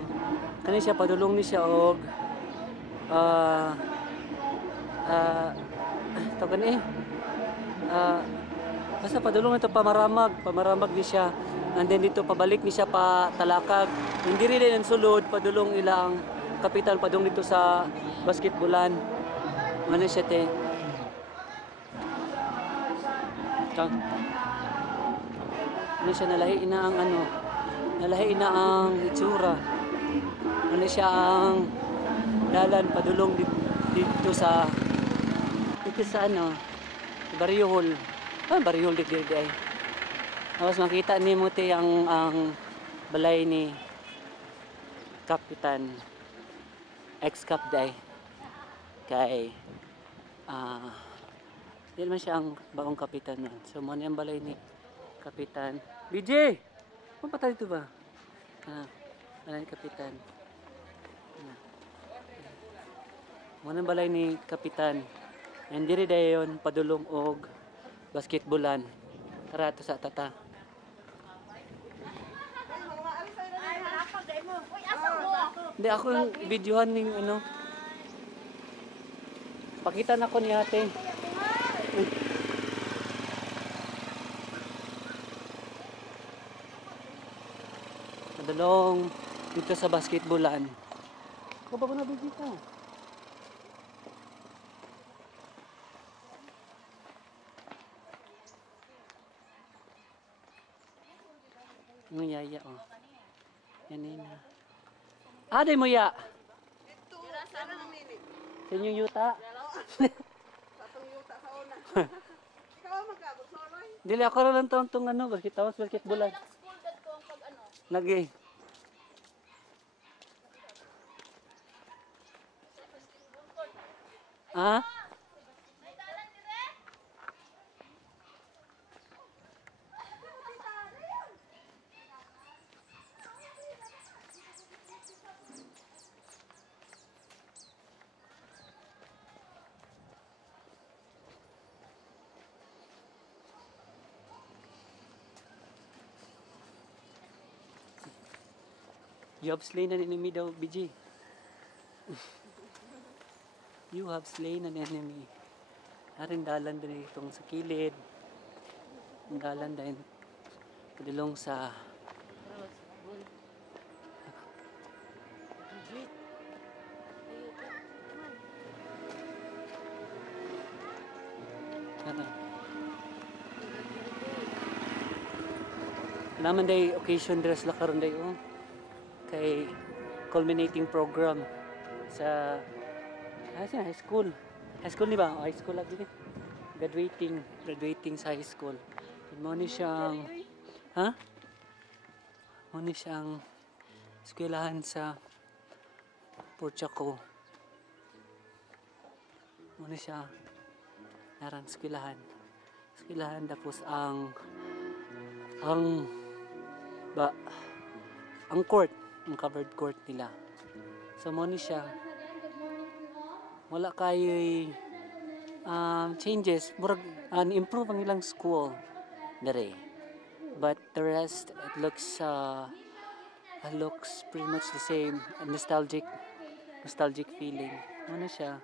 So kani siya padulong ni siya og ah to gani basta padulong ito pamaramag ni siya, and then dito pabalik ni siya pa Talakag, hindi rin ang sulod padulong ilang kapital padung dito sa basketbolan. Ano siya te Tang. Ano siya nalahi na ang nalahi na ang itsura. Ano siya ang dalan padulong dito sa Barrio Hall. Barrio Hall dito ay. Tapos makita ni mo te ang balay ni Kapitan ex-cap day kay di naman siya ang bagong kapitan nun. So mo ang balay ni Kapitan BJ! Kung patay ito ba? Balay ni Kapitan. Mo ang balay ni Kapitan. And diri dayon padulong og basketbolan. Tara to sa tata. Hindi ako yung videohan ng pakita na ko ni ate. Padulong dito sa basketbolan. Ko ba na video ka? Ang yaya, oh. Yan na. Day mo ya. Sa inyong yuta. Tatong yuta sa una. Ikaw magkabot soloy. Dili ako lang tong basketbolan. Lagi. You have slain an enemy daw, BG. You have slain an enemy. Haring dalan din itong sa kilid. Ang dalan din padulong sa naman day occasion dress la karon day kay culminating program sa high school. High school ni ba? High school lagi. Graduating sa high school. Mo ni siyang mo ni siyang eskwelahan sa Porchaco. Mo ni siya naran eskwelahan tapos ang court, ang covered court nila. So mo ni siya wala kay changes, murag improve ang ilang school dere, but the rest it looks pretty much the same. A nostalgic feeling mo na siya.